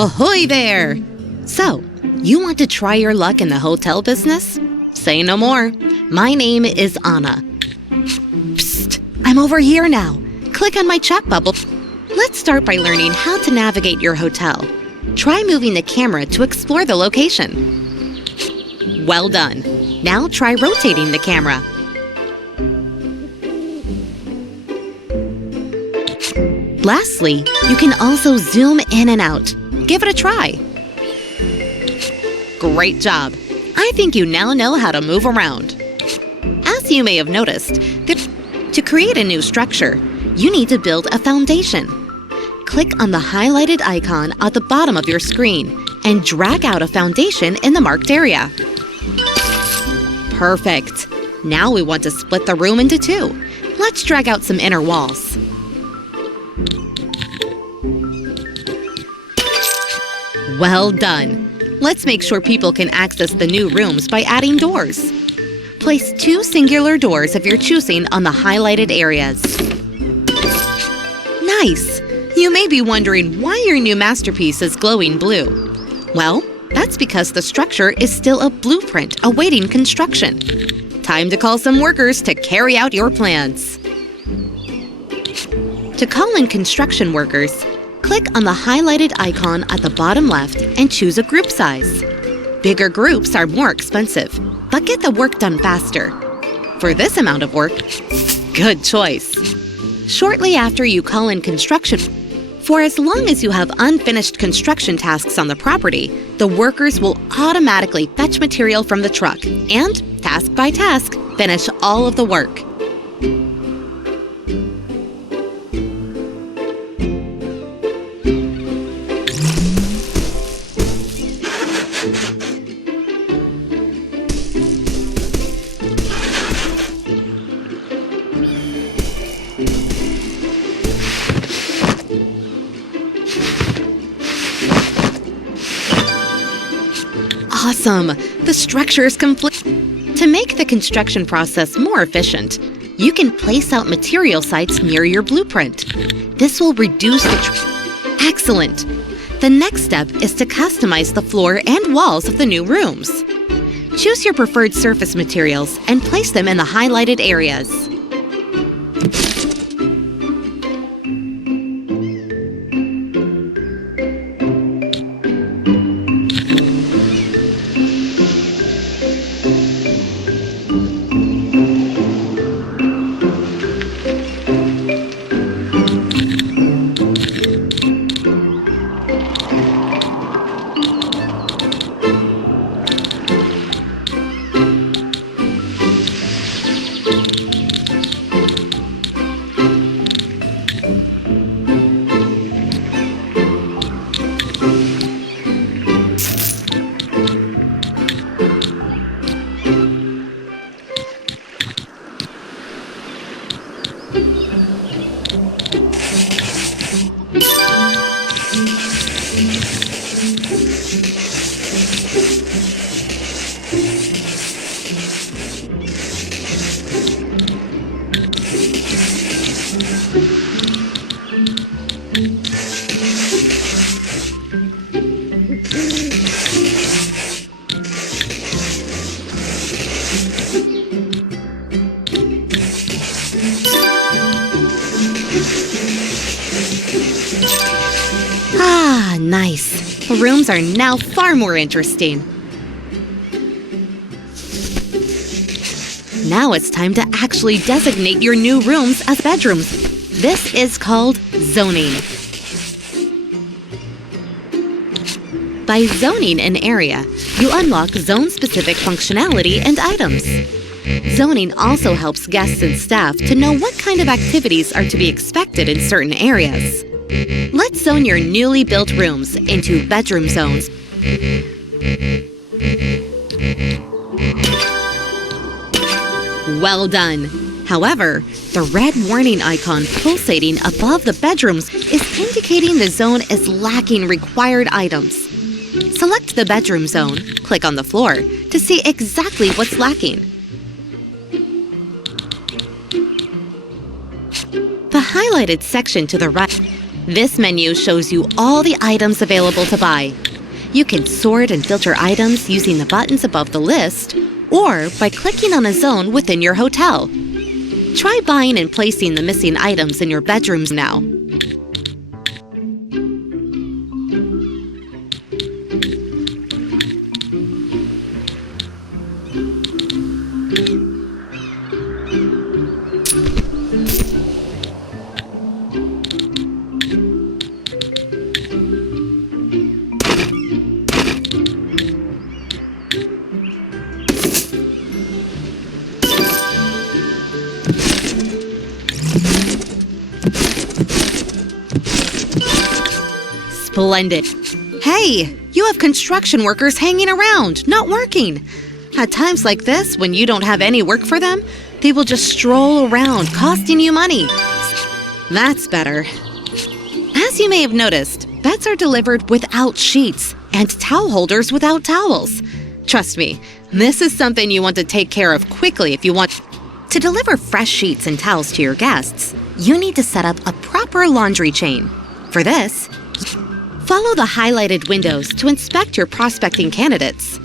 Ahoy there! So, you want to try your luck in the hotel business? Say no more. My name is Anna. Psst, I'm over here now. Click on my chat bubble. Let's start by learning how to navigate your hotel. Try moving the camera to explore the location. Well done. Now try rotating the camera. Lastly, you can also zoom in and out. Give it a try. Great job! I think you now know how to move around. As you may have noticed, to create a new structure, you need to build a foundation. Click on the highlighted icon at the bottom of your screen and drag out a foundation in the marked area. Perfect! Now we want to split the room into two. Let's drag out some inner walls. Well done! Let's make sure people can access the new rooms by adding doors. Place 2 singular doors of your choosing on the highlighted areas. Nice! You may be wondering why your new masterpiece is glowing blue. Well, that's because the structure is still a blueprint awaiting construction. Time to call some workers to carry out your plans. To call in construction workers, click on the highlighted icon at the bottom left and choose a group size. Bigger groups are more expensive, but get the work done faster. For this amount of work, good choice. Shortly after you call in construction, for as long as you have unfinished construction tasks on the property, the workers will automatically fetch material from the truck and, task by task, finish all of the work. Awesome! The structure is complete. To make the construction process more efficient, you can place out material sites near your blueprint. This will reduce the Excellent! The next step is to customize the floor and walls of the new rooms. Choose your preferred surface materials and place them in the highlighted areas. Ah, nice. The rooms are now far more interesting. Now it's time to actually designate your new rooms as bedrooms. This is called zoning. By zoning an area, you unlock zone-specific functionality and items. Zoning also helps guests and staff to know what kind of activities are to be expected in certain areas. Let's zone your newly built rooms into bedroom zones. Well done! However, the red warning icon pulsating above the bedrooms is indicating the zone is lacking required items. Select the bedroom zone, click on the floor to see exactly what's lacking. The highlighted section to the right. This menu shows you all the items available to buy. You can sort and filter items using the buttons above the list or by clicking on a zone within your hotel. Try buying and placing the missing items in your bedrooms now. Splendid. Hey, you have construction workers hanging around, not working. At times like this, when you don't have any work for them, they will just stroll around, costing you money. That's better. As you may have noticed, beds are delivered without sheets and towel holders without towels. Trust me, this is something you want to take care of quickly if you want to deliver fresh sheets and towels to your guests. You need to set up a proper laundry chain. For this, follow the highlighted windows to inspect your prospecting candidates.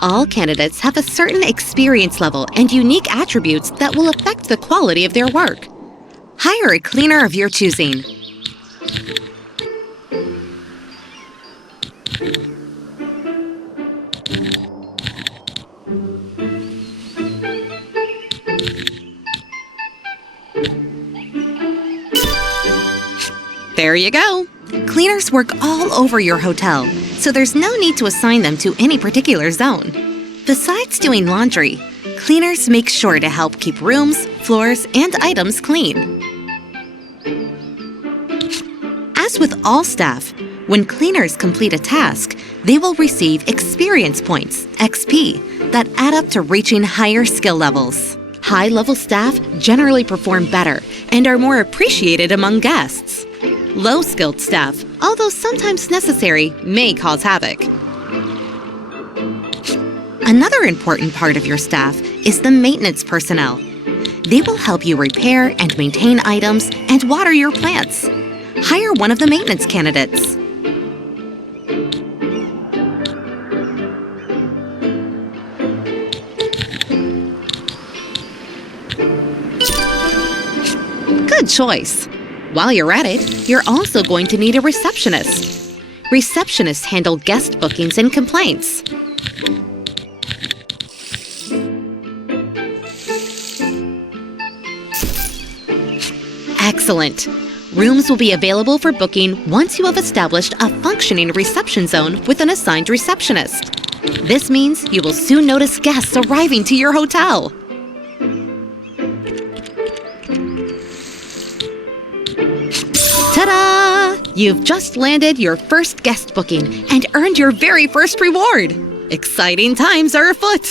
All candidates have a certain experience level and unique attributes that will affect the quality of their work. Hire a cleaner of your choosing. There you go. Cleaners work all over your hotel, so there's no need to assign them to any particular zone. Besides doing laundry, cleaners make sure to help keep rooms, floors, and items clean. As with all staff, when cleaners complete a task, they will receive experience points, XP, that add up to reaching higher skill levels. High-level staff generally perform better and are more appreciated among guests. Low-skilled staff, although sometimes necessary, may cause havoc. Another important part of your staff is the maintenance personnel. They will help you repair and maintain items and water your plants. Hire one of the maintenance candidates. Good choice. While you're at it, you're also going to need a receptionist. Receptionists handle guest bookings and complaints. Excellent! Rooms will be available for booking once you have established a functioning reception zone with an assigned receptionist. This means you will soon notice guests arriving to your hotel. Ta-da! You've just landed your first guest booking and earned your very first reward. Exciting times are afoot.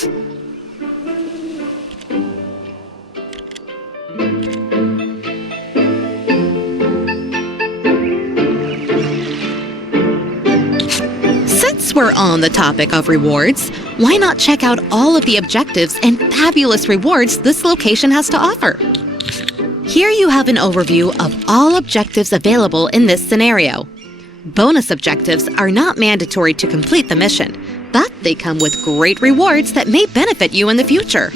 Since we're on the topic of rewards, why not check out all of the objectives and fabulous rewards this location has to offer? Here you have an overview of all objectives available in this scenario. Bonus objectives are not mandatory to complete the mission, but they come with great rewards that may benefit you in the future.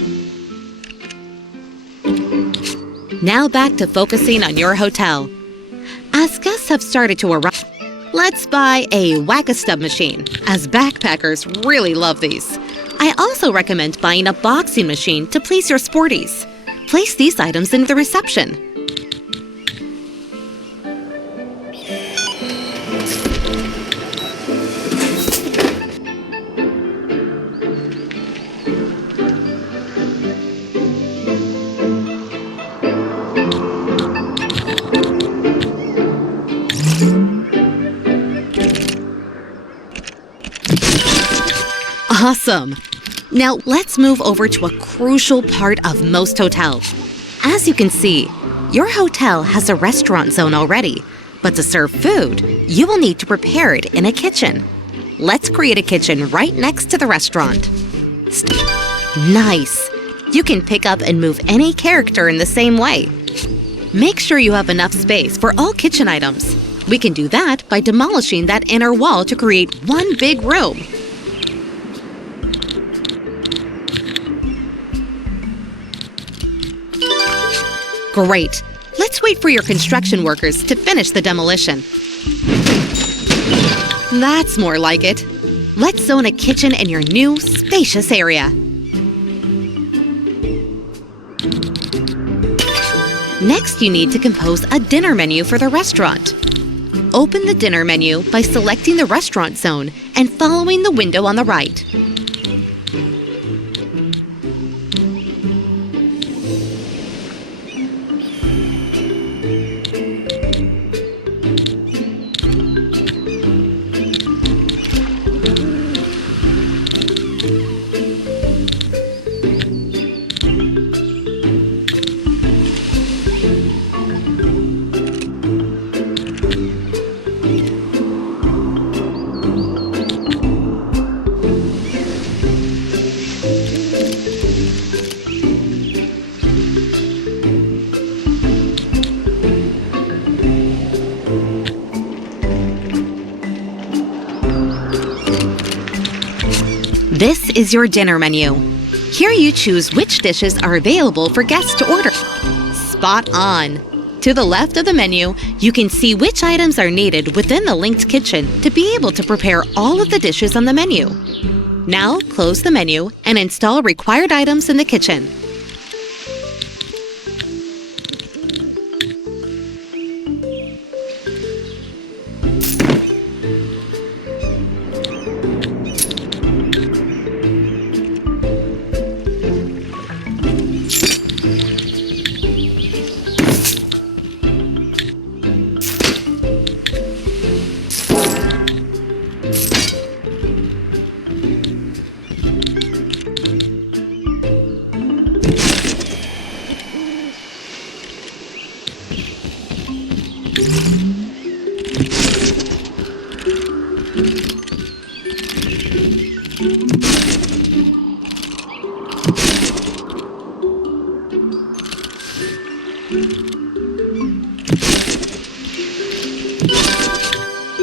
Now back to focusing on your hotel. As guests have started to arrive, let's buy a Whack-A-Stub machine, as backpackers really love these. I also recommend buying a boxing machine to please your sporties. Place these items into the reception. Awesome! Now let's move over to a crucial part of most hotels. As you can see, your hotel has a restaurant zone already, but to serve food, you will need to prepare it in a kitchen. Let's create a kitchen right next to the restaurant. Nice! You can pick up and move any character in the same way. Make sure you have enough space for all kitchen items. We can do that by demolishing that inner wall to create one big room. Great! Let's wait for your construction workers to finish the demolition. That's more like it. Let's zone a kitchen in your new, spacious area. Next, you need to compose a dinner menu for the restaurant. Open the dinner menu by selecting the restaurant zone and following the window on the right. This is your dinner menu. Here you choose which dishes are available for guests to order. Spot on! To the left of the menu, you can see which items are needed within the linked kitchen to be able to prepare all of the dishes on the menu. Now, close the menu and install required items in the kitchen.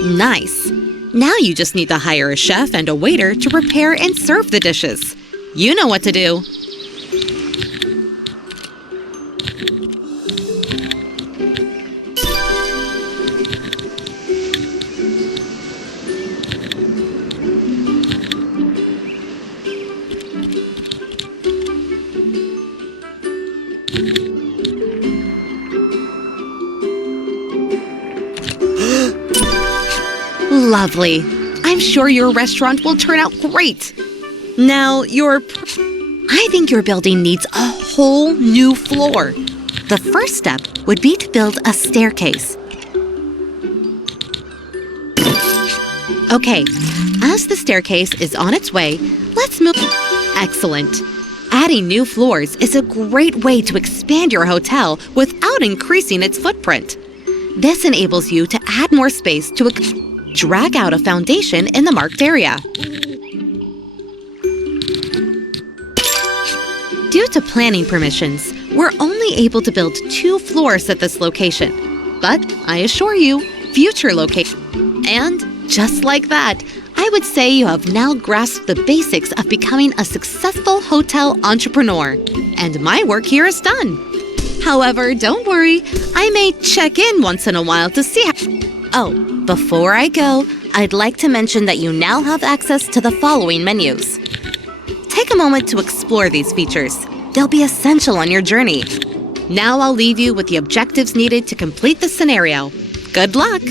Nice! Now you just need to hire a chef and a waiter to prepare and serve the dishes. You know what to do. Lovely. I'm sure your restaurant will turn out great. Now, I think your building needs a whole new floor. The first step would be to build a staircase. Okay, as the staircase is on its way, let's move. Excellent. Adding new floors is a great way to expand your hotel without increasing its footprint. This enables you to add more space to drag out a foundation in the marked area. Due to planning permissions, we're only able to build 2 floors at this location. But I assure you, future locations. And just like that, I would say you have now grasped the basics of becoming a successful hotel entrepreneur. And my work here is done. However, don't worry, I may check in once in a while to see how... Oh, before I go, I'd like to mention that you now have access to the following menus. Take a moment to explore these features. They'll be essential on your journey. Now I'll leave you with the objectives needed to complete the scenario. Good luck!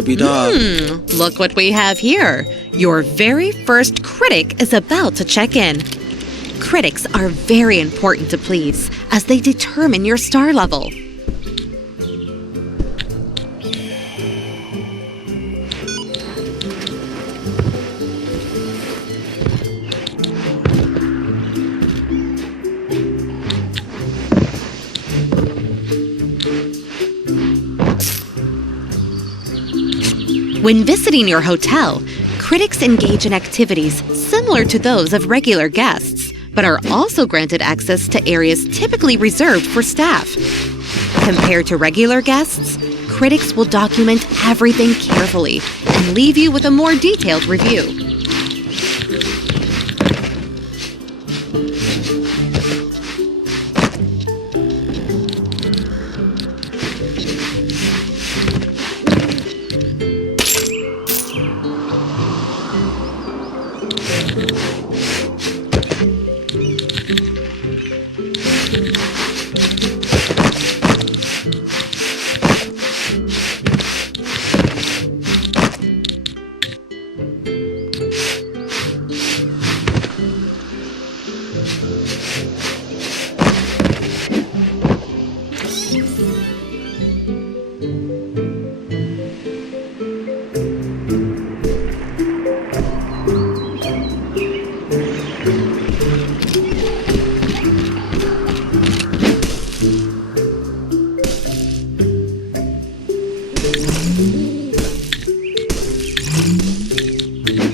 Hi-be-da. Look what we have here. Your very first critic is about to check in. Critics are very important to please, as they determine your star level. When visiting your hotel, critics engage in activities similar to those of regular guests, but are also granted access to areas typically reserved for staff. Compared to regular guests, critics will document everything carefully and leave you with a more detailed review.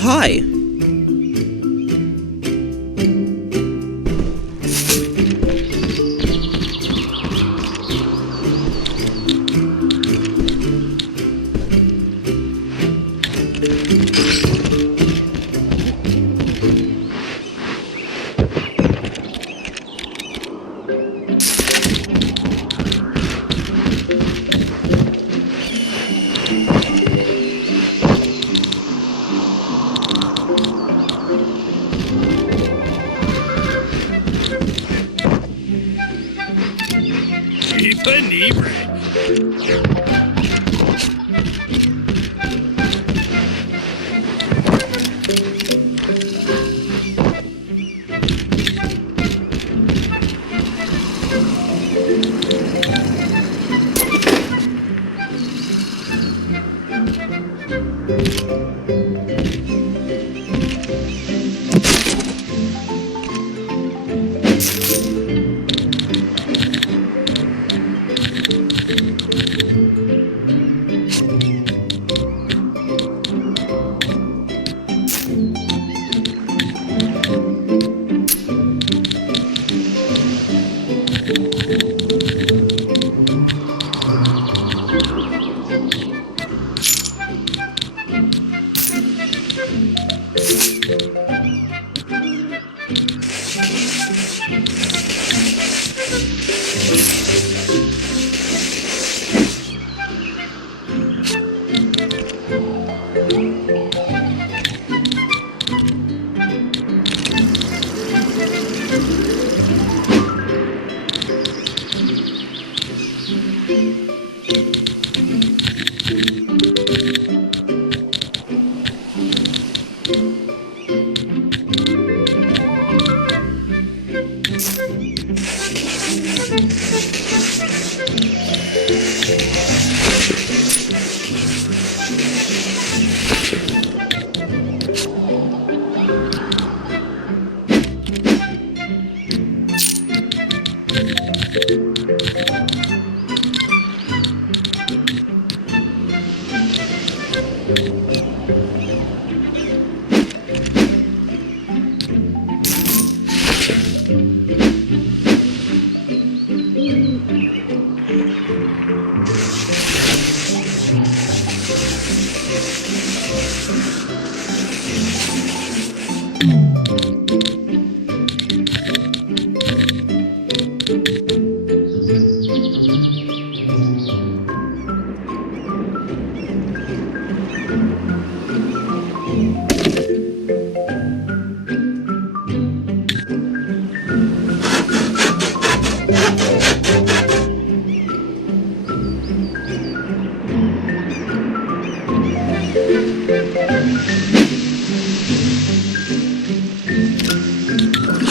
Hi.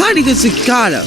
Heilige Cicada.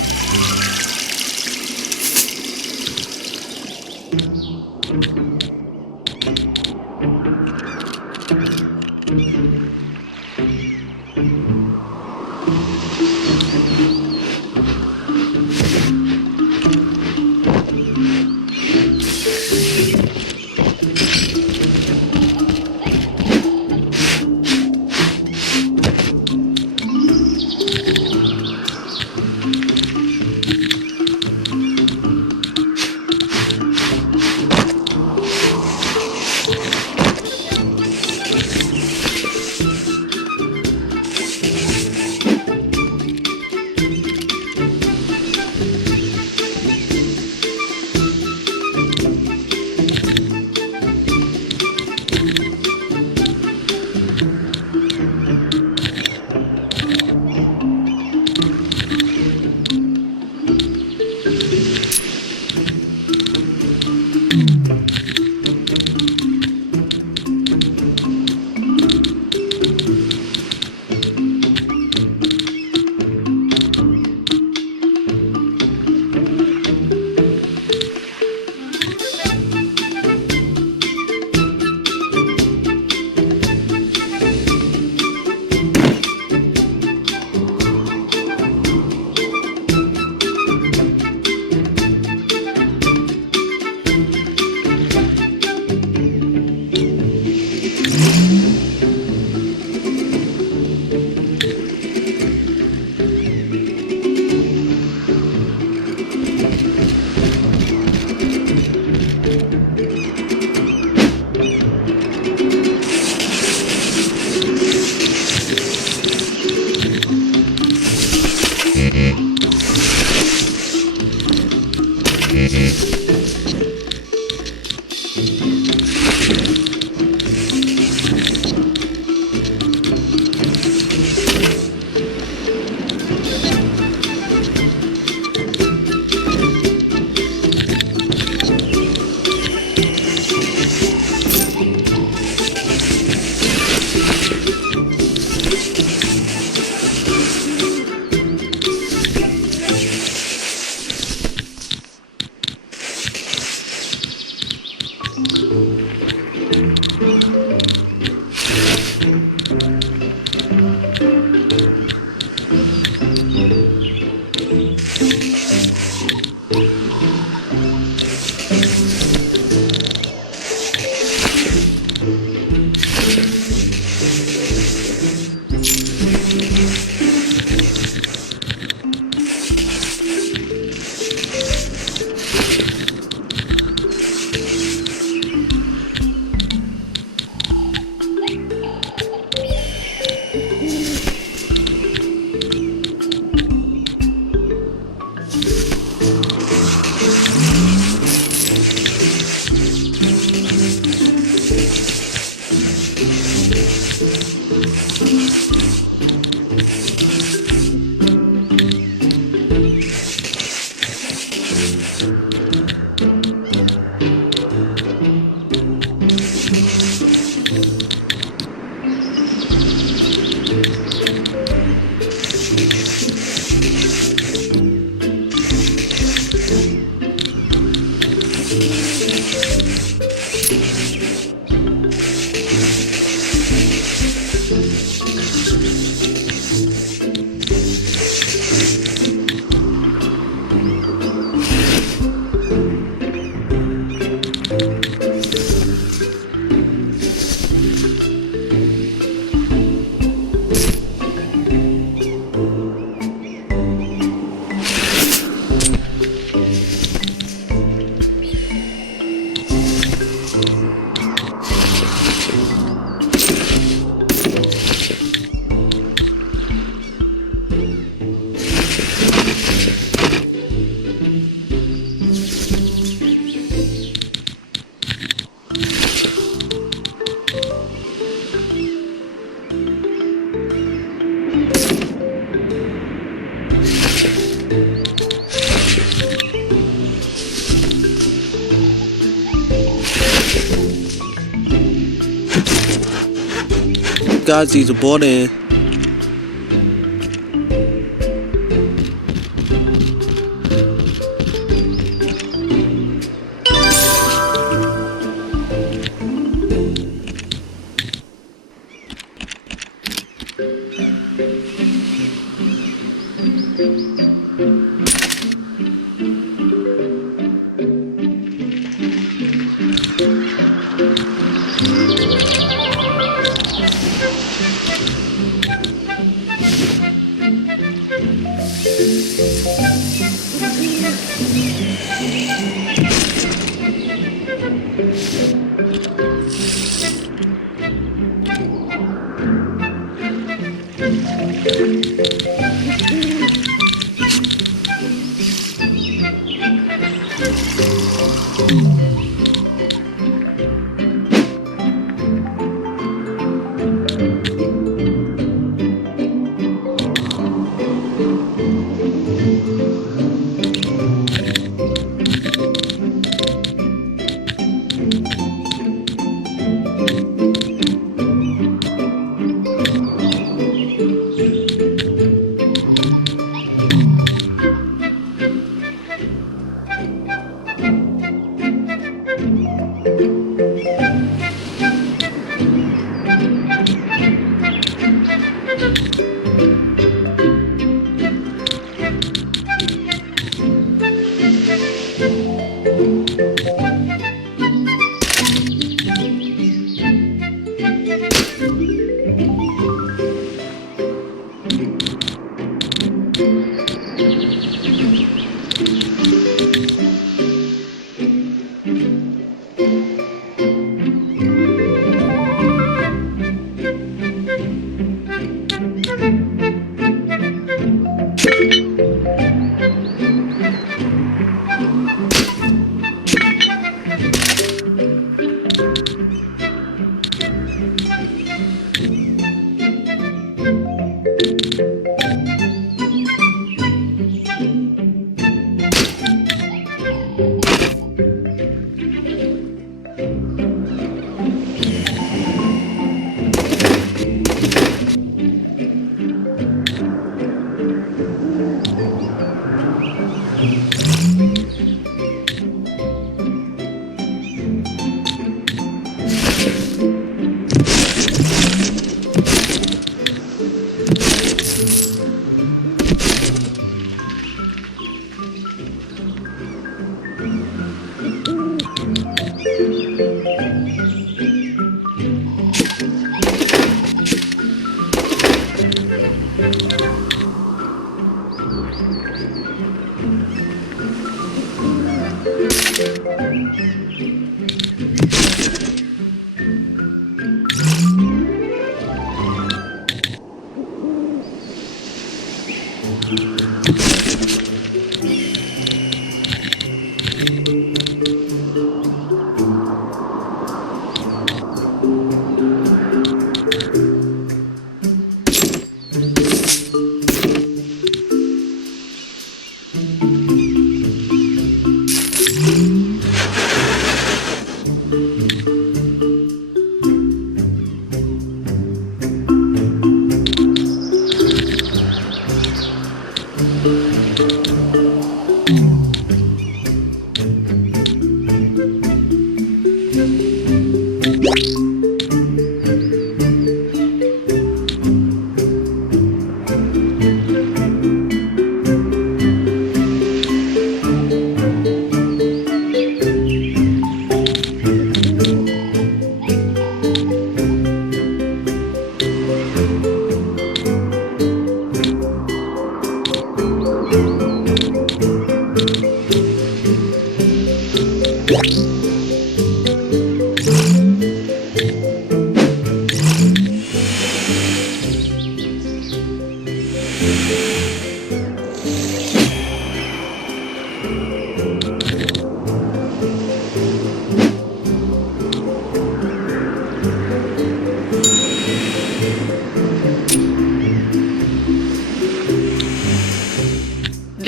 Guys, he's a boarding.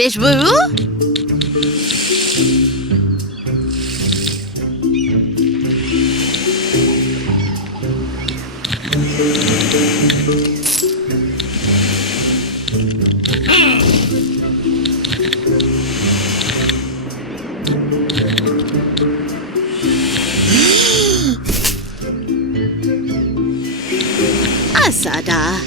Visual? Asada.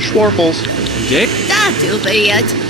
Schwarples. Dick? That'll be it.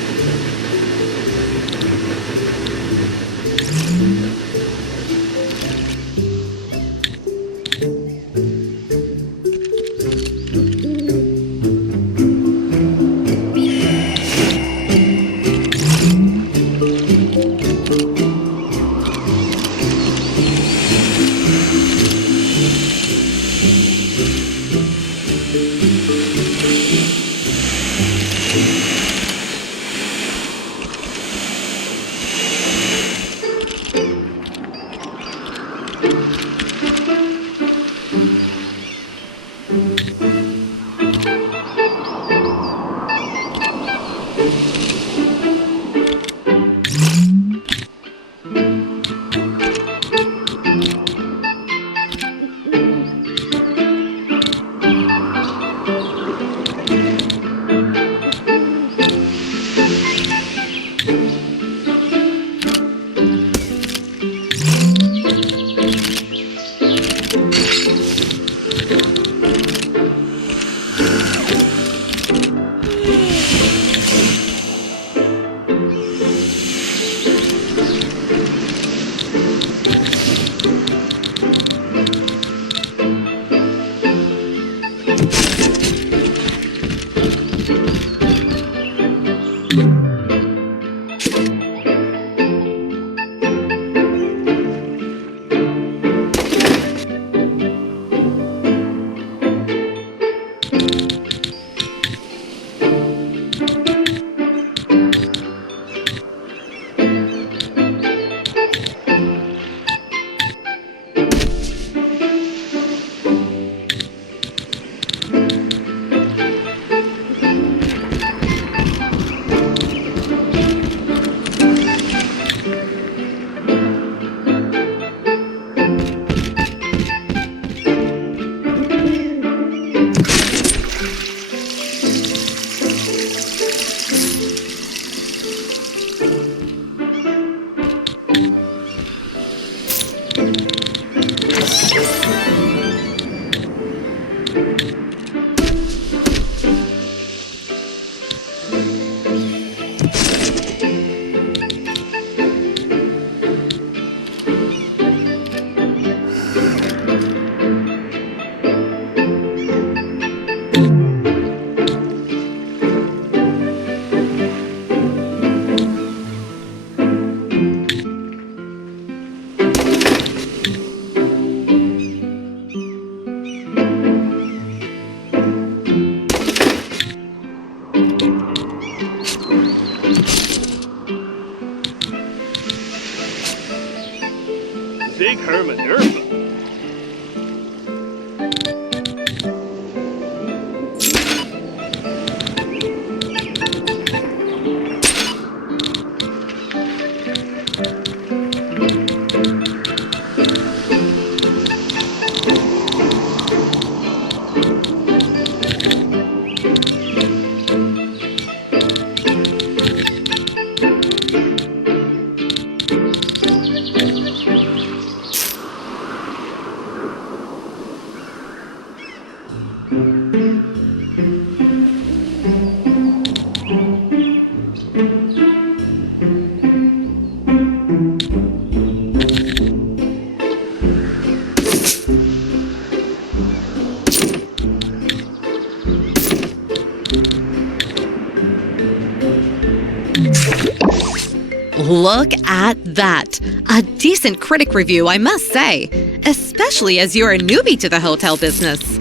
Big Herman Nerfa. Look at that! A decent critic review, I must say, especially as you're a newbie to the hotel business.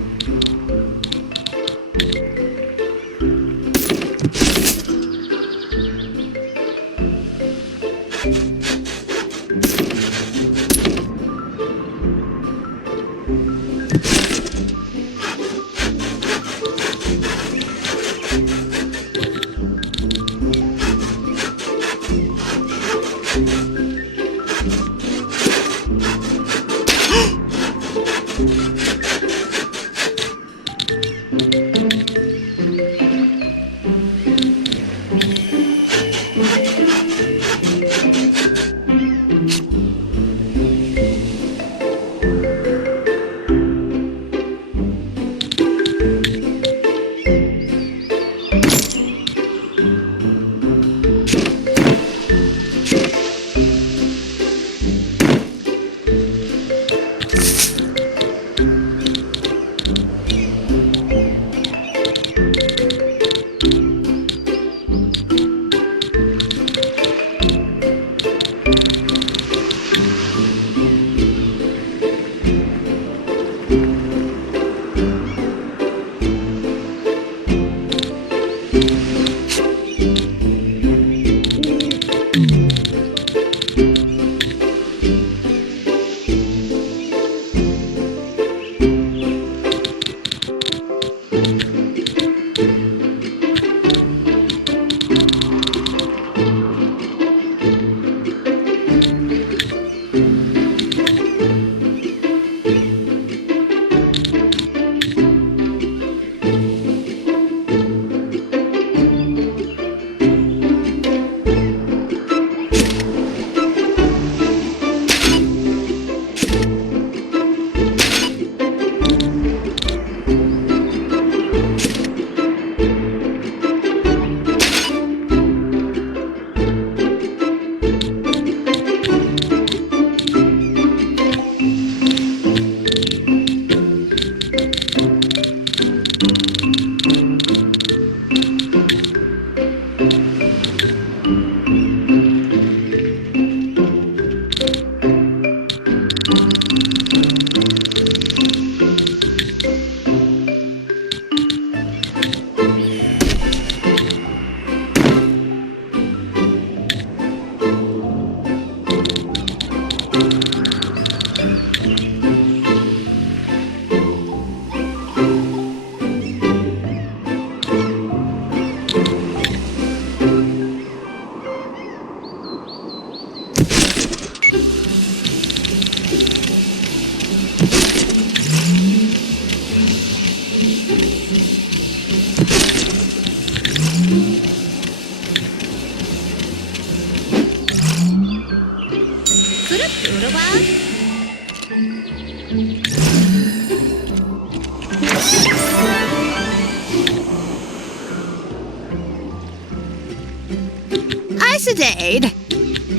Isidade.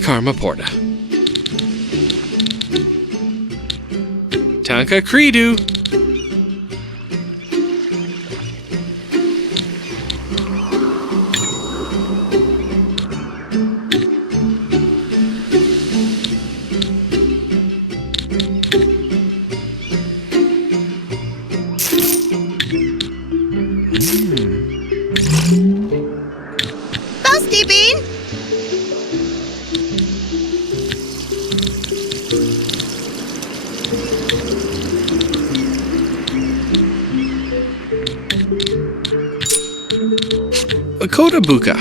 Karma Porta. Tanka Credu. Busty Bean. Lakota Buka.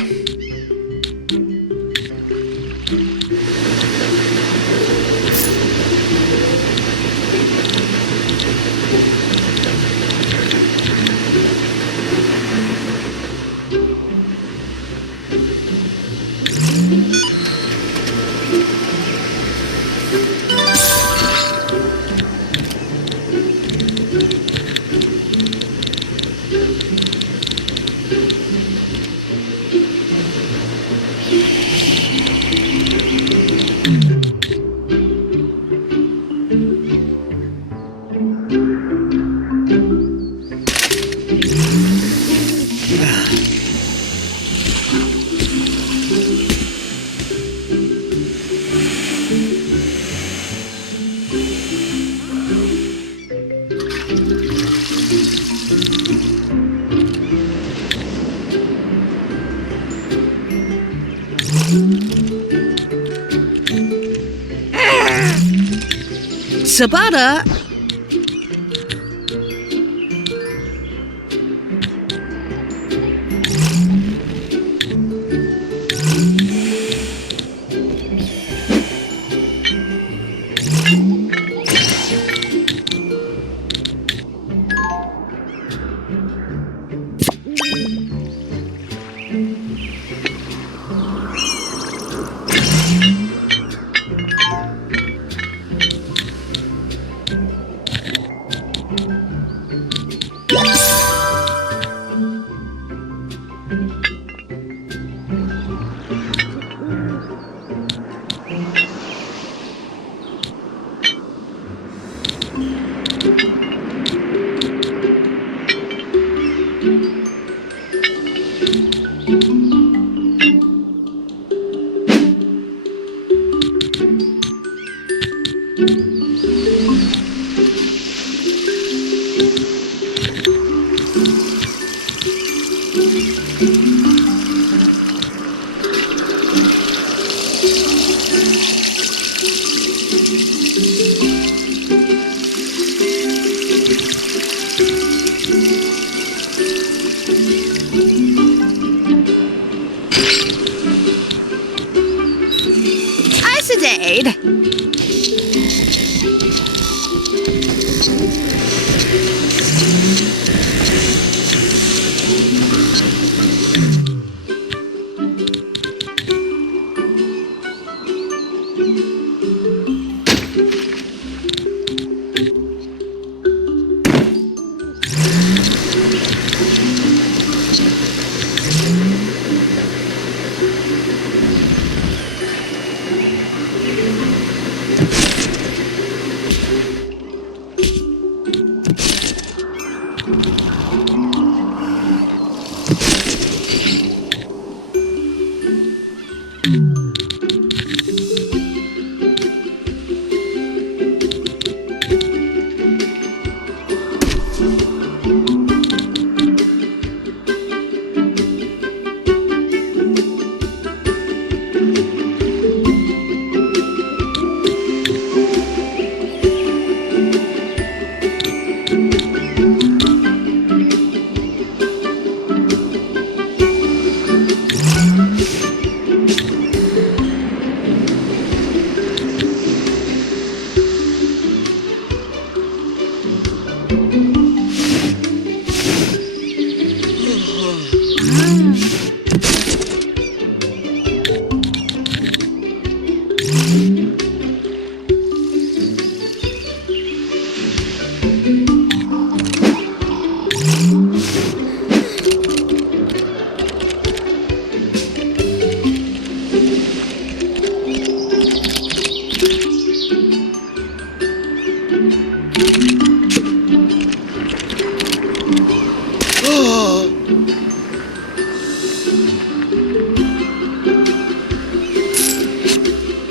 Sabata. Isidade.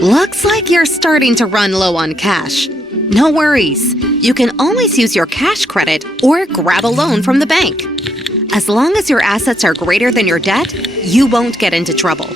Looks like you're starting to run low on cash. No worries. You can always use your cash credit or grab a loan from the bank. As long as your assets are greater than your debt, you won't get into trouble.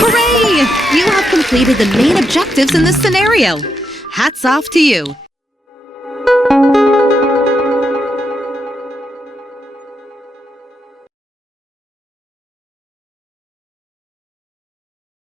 Hooray! You have completed the main objectives in this scenario. Hats off to you.